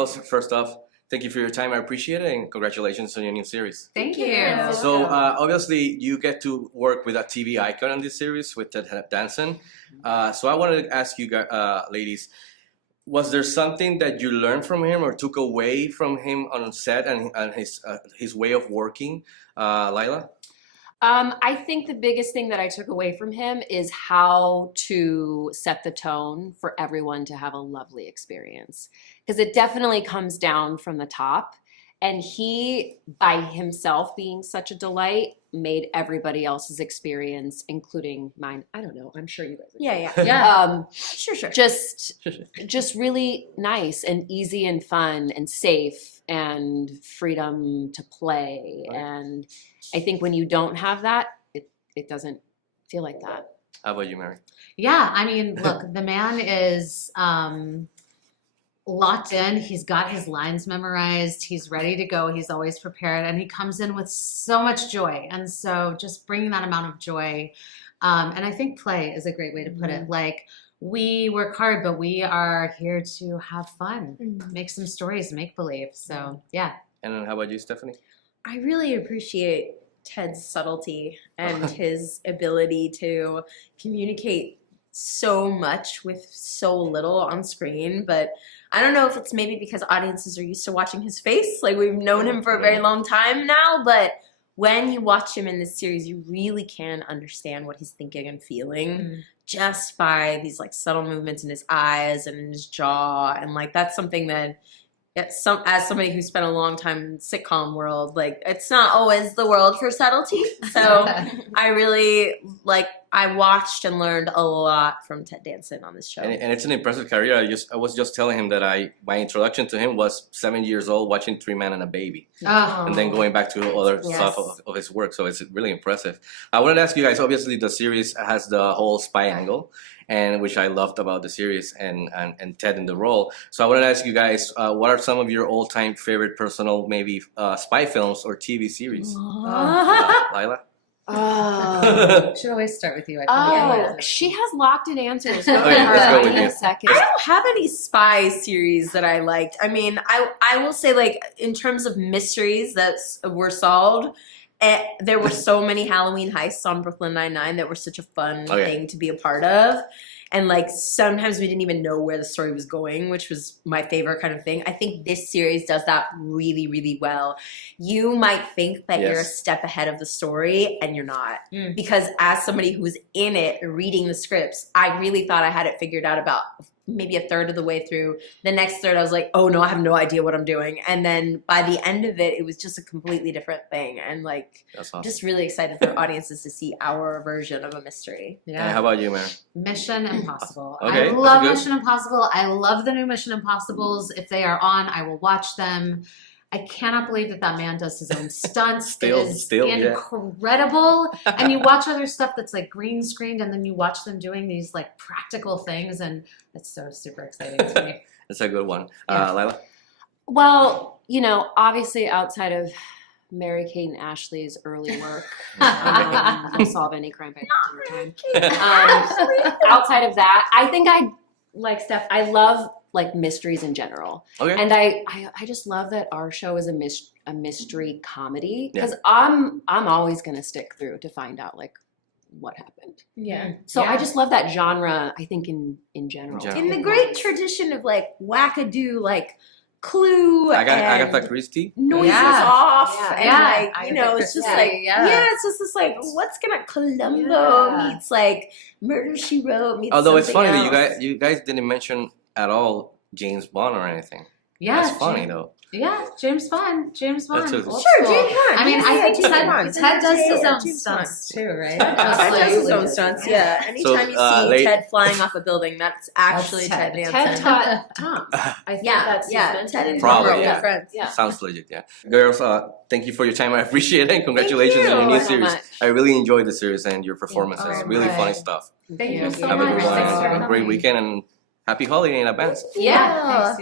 girls, first off, thank you for your time. I appreciate it, and congratulations on your new series. Thank you. So obviously, you get to work with a TV icon on this series with Ted Danson. So I wanted to ask you, ladies, was there something that you learned from him or took away from him on set and his way of working, Lilah? I think the biggest thing that I took away from him is how to set the tone for everyone to have a lovely experience. Because it definitely comes down from the top. And he, by himself being such a delight, made everybody else's experience, including mine. I don't know. I'm sure you guys. Yeah. Sure. Just really nice and easy and fun and safe and freedom to play. Right. And I think when you don't have that, it doesn't feel like that. How about you, Mary? Yeah, I mean, look, the man is locked in. He's got his lines memorized. He's ready to go. He's always prepared. And he comes in with so much joy. And so just bringing that amount of joy. And I think play is a great way to put it. Like, we work hard, but we are here to have fun, make some stories, make believe. So, yeah. And then how about you, Stephanie? I really appreciate Ted's subtlety and his ability to communicate so much with so little on screen. But I don't know if it's maybe because audiences are used to watching his face. Like, we've known him for a very long time now, but when you watch him in this series, you really can understand what he's thinking and feeling just by these like subtle movements in his eyes and in his jaw. And like, that's something that as somebody who spent a long time in the sitcom world, like, it's not always the world for subtlety. So I really I watched and learned a lot from Ted Danson on this show. And it's an impressive career. I was just telling him that my introduction to him was 7 years old watching 3 Men and a Baby. And then going back to other stuff of his work. So it's really impressive. I wanted to ask you guys, obviously the series has the whole spy angle, and which I loved about the series and Ted in the role. So I wanted to ask you guys, what are some of your all-time favorite personal maybe spy films or TV series? Lilah? Should always start with you. She has locked in answers. Let's go with you. A second. I don't have any spy series that I liked. I mean, I will say, like, in terms of mysteries that were solved, there were so many Halloween heists on Brooklyn Nine-Nine that were such a fun thing to be a part of. And like, sometimes we didn't even know where the story was going, which was my favorite kind of thing. I think this series does that really, really well. You might think that you're a step ahead of the story, and you're not. Because as somebody who was in it, reading the scripts, I really thought I had it figured out about maybe a third of the way through. The next third, I was like, oh no, I have no idea what I'm doing. And then by the end of it, it was just a completely different thing. And like, awesome. Just really excited for audiences to see our version of a mystery. Yeah. And how about you, Mary? Mission Impossible. Okay, I love Mission Impossible. I love the new Mission Impossibles. If they are on, I will watch them. I cannot believe that man does his own stunts. It is incredible. And you watch other stuff that's like green screened, and then you watch them doing these like practical things, and it's so super exciting to me. That's a good one. Lilah? Well, you know, obviously outside of Mary-Kate and Ashley's early work, I'll solve any crime by time. Outside of that, I think like Steph, I love like mysteries in general. And I just love that our show is a mystery comedy, because I'm always gonna stick through to find out like what happened. So I just love that genre, I think in general. In the great tradition of like wackadoo, like Clue, Agatha Christie, noises off, and like, you know, it's just like it's just this like, what's gonna Columbo meets like Murder She Wrote meets. Although it's funny that you guys didn't mention at all James Bond or anything. That's funny though. Yeah, James Bond. Sure, James Bond. I mean, I think Ted does his own stunts too, right? Ted does his own stunts, yeah. Anytime you see Ted flying off a building, that's actually Ted Danson. Ted taught Tom. I think that's Ted and Tom are good friends. Sounds legit, Girls, thank you for your time. I appreciate it. And congratulations on your new series. I really enjoyed the series and your performances. Really funny stuff. Thank you so Have much. a great weekend and happy holiday in advance. Yeah.